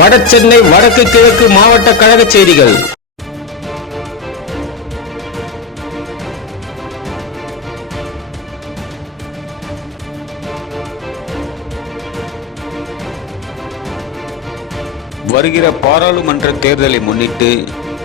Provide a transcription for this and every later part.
வடசென்னை வடக்கு கிழக்கு மாவட்ட கழக செய்திகள். வருகிற பாராளுமன்ற தேர்தலை முன்னிட்டு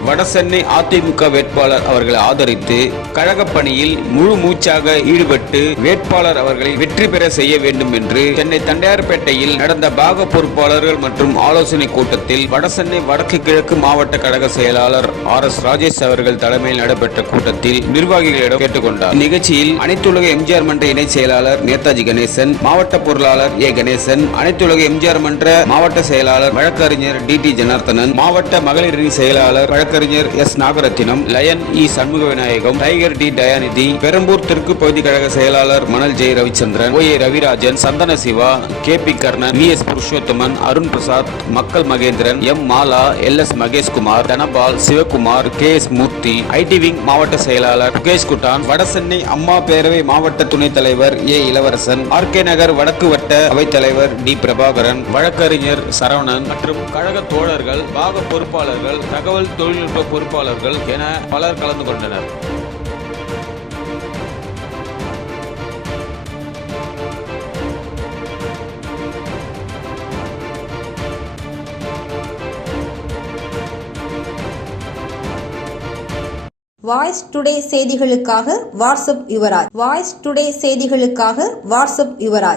வடசென்னை அதிமுக வேட்பாளர் அவர்களை ஆதரித்து கழக பணியில் முழு மூச்சாக ஈடுபட்டு வேட்பாளர் அவர்களை வெற்றி பெற செய்ய வேண்டும் என்று சென்னை தண்டையார்பேட்டையில் நடந்த பாக பொறுப்பாளர்கள் மற்றும் ஆலோசனை கூட்டத்தில் வடசென்னை வடக்கு கிழக்கு மாவட்ட கழக செயலாளர் ஆர் எஸ் ராஜேஷ் அவர்கள் தலைமையில் நடைபெற்ற கூட்டத்தில் நிர்வாகிகளிடம் கேட்டுக்கொண்டார். நிகழ்ச்சியில் அனைத்துலக எம்ஜிஆர் மன்ற இணை செயலாளர் நேதாஜி கணேசன் மாவட்ட பொருளாளர் ஏ கணேசன் அனைத்துலக எம்ஜிஆர் மன்ற மாவட்ட செயலாளர் வழக்கறிஞர் டி டி ஜனார்த்தனன் மாவட்ட மகளிரணி செயலாளர் வழக்கு வழக்கறிஞர் S. Nagarathinam lion E. Shanmuga Vinayagam tiger T. Dayanidhi Perambur தெற்கு பகுதி கழக செயலாளர் மணல் Jai Ravichandran O. A. Ravirajan Santhana Siva K. P. Karnan V. S. Purushothaman Arun Prasad மக்கள் Mahendran M. Mala L. S. Maheshkumar Dhanapal Sivakumar K. S. Moorthy IT wing மாவட்ட செயலாளர் முகேஷ் குட்டான் வடசென்னை அம்மா பேரவை மாவட்ட துணைத் தலைவர் ஏ. இளவரசன் ஆர். கே. நகர் வடக்கு வட்ட அவைத்தலைவர் டி. பிரபாகரன் வழக்கறிஞர் சரவணன் மற்றும் கழக தோழர்கள் பாக பொறுப்பாளர்கள் தகவல் தொழில்நுட்ப பொறுப்பாளர்கள் என பலர் கலந்து கொண்டனர். வாய்ஸ் டுடே செய்திகளுக்காக வாட்ஸ்அப் யுவராஜ். வாய்ஸ் டுடே செய்திகளுக்காக வாட்ஸ்அப் யுவராஜ்.